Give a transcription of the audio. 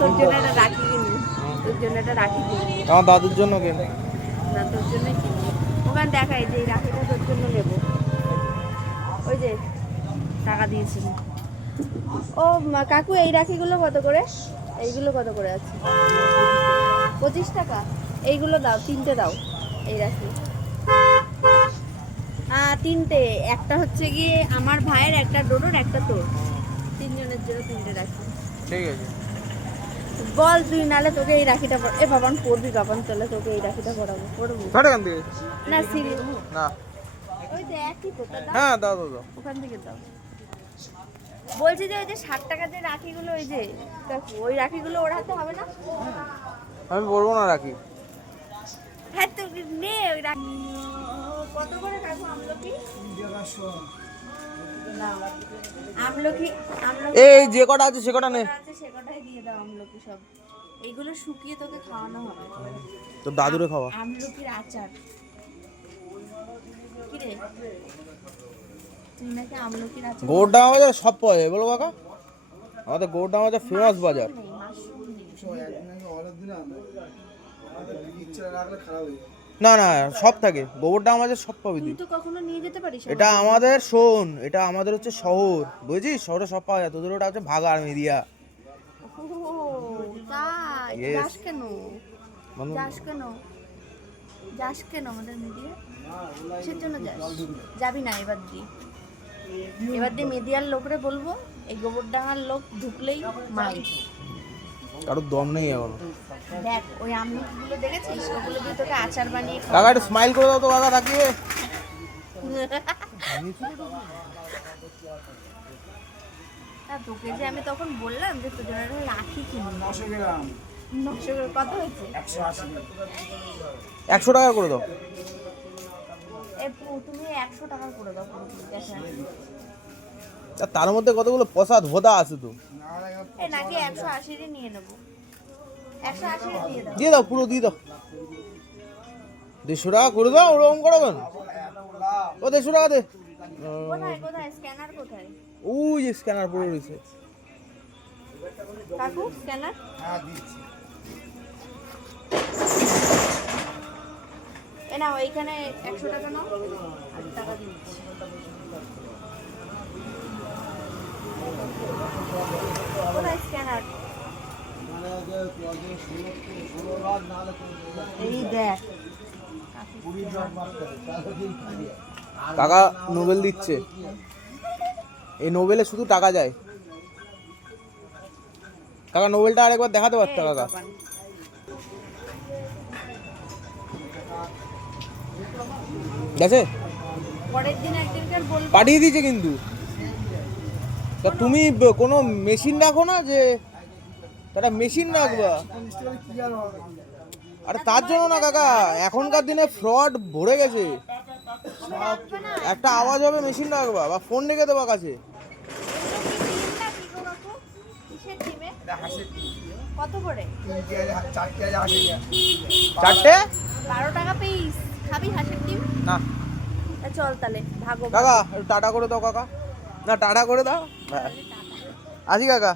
তোর জন্য একটা রাখি কিনবো, তোর জন্য একটা রাখি কিনবো। আমার দাদুর জন্য কেন? না, তোর জন্যই কিনবো। ওখানে দেখাই যে এই রাখিটা তোর জন্য নেবো। ওই যে টাকা দিয়েছিল। ও কাকু, এই রাখিগুলো কত করে? এইগুলো কত করে আছে? 25 টাকা। এইগুলো দাও, 3টে দাও এই রাখি। হ্যাঁ 3টে, একটা হচ্ছে গিয়ে আমার ভাইয়ের, একটা ডোডোর, একটা তোর। 3 জনের জন্য 3টে রাখি। ঠিক আছে। বল তুই, নালে তোকে এই রাখিটা এ বাবান পড়বি, বাবান চলে তোকে এই রাখিটা পরাবো। পড়বি ছাড় এখান থেকে। না সিরিয়াস না। ওই যে একই তো দাদা। হ্যাঁ দাও দাও দাও। ওখান থেকে দাও। বলছি যে ওই যে 60 টাকা যে রাখিগুলো, ওই যে দেখো ওই রাখিগুলো ওর হাতে হবে না? আমি বলবো না রাখি। হ্যাঁ তো নে ওই রাখি। কত করে কাকু আমলকি? না আমলকি, আমলকি এই যে কটা আছে সে কটা নে। আছে সে কটাই দিয়ে দাও আমলকি সব। এইগুলো শুকিয়ে তোকে খাওয়ানো হবে। তোর দাদুরে খাওয়া। আমলকির আচার। কি রে, তুই নাকি আমলকির আচার? গৌড়ডাঙ্গা বাজার সব পাওয়া যায় বলো কাকা? আমাদের গৌড়ডাঙ্গা বাজার ফেমাস বাজার। নেই, মাশরুম নেই। না না সব থাকে, গোবরডাঙ্গা বাজার সব পাবি তুই তুই। তো কখনো নিয়ে যেতে পারিস এটা আমাদের শোন, এটা আমাদের হচ্ছে শহর, বুঝেছিস? শহরে সব পাওয়া যায়, তোদের ওটা হচ্ছে ভাগাড় মিরিয়া। ও তাই Yes. যাস কেন? মানে যাস কেন? যাস কেন আমাদের মিডিয়া? কিসের জন্য যাস? যাবি না এবার দি। এবার দিয়ে মিডিয়ার লোকরে বলবো এই গোবরডাঙ্গার লোক ঢুকলেই মাই। কারোর দম নেই এখন। দেখ ওই আমলকিগুলো দেখেছিস, ওগুলো দিয়ে তোকে আচার বানিয়ে কাকা খাওয়াবো। একটু স্মাইল করে দাও তো কাকা তাকিয়ে। তা তোকে যে আমি তখন বললাম যে তোর জন্য একটা রাখি কিনবো। 900 গ্রাম। 900 গ্রাম কত হয়েছে? 100 টাকা করে দাও। তুমি 100 টাকা করে দাও পুরোপুরি, দেখো। তার মধ্যে কতগুলো প্রসাদ ভোদা আছে তো। এই নাকি 180 নিয়ে নেবো। 180 দিয়ে দাও। দিয়ে দাও, পুরো দিয়ে দাও। 150 টাকা করে দাও, ওরকম করো কেন? ও 150 টাকা দে। কোথায় কোথায় স্ক্যানার কোথায়? ওই যে স্ক্যানার পড়ে রয়েছে। কাকু স্ক্যানার? হ্যাঁ দিচ্ছি। এ নাও, এইখানে 100 টাকা নাও, 8 টাকা দিচ্ছি। কোথায় স্ক্যানার? এই দেখ কাকা নোবেল দিচ্ছে, এই নোবেলে শুধু টাকা যায়। কাকা নোবেলটা আরেকবার দেখাতে পারতো কাকা। গেছে? পরের দিন একদিনকার বলবো। পাঠিয়ে দিয়েছে কিন্তু। তা তুমি কোনো মেশিন রাখো না যে তারা মেশিন রাখবা? আরে তার জন্য না কাকা, এখনকার দিনে ফ্রড ভরে গেছে। একটা আওয়াজ হবে মেশিন রাখবা বা ফোন রেখে দেবা কাছে। কত করে? 4টে 12 টাকা পিস। খাবি হাঁসের ডিম? না। চল তাহলে ভাগো। কাকা একটু টাটা করে দাও কাকা। না টাটা করে দাও। আসি কাকা।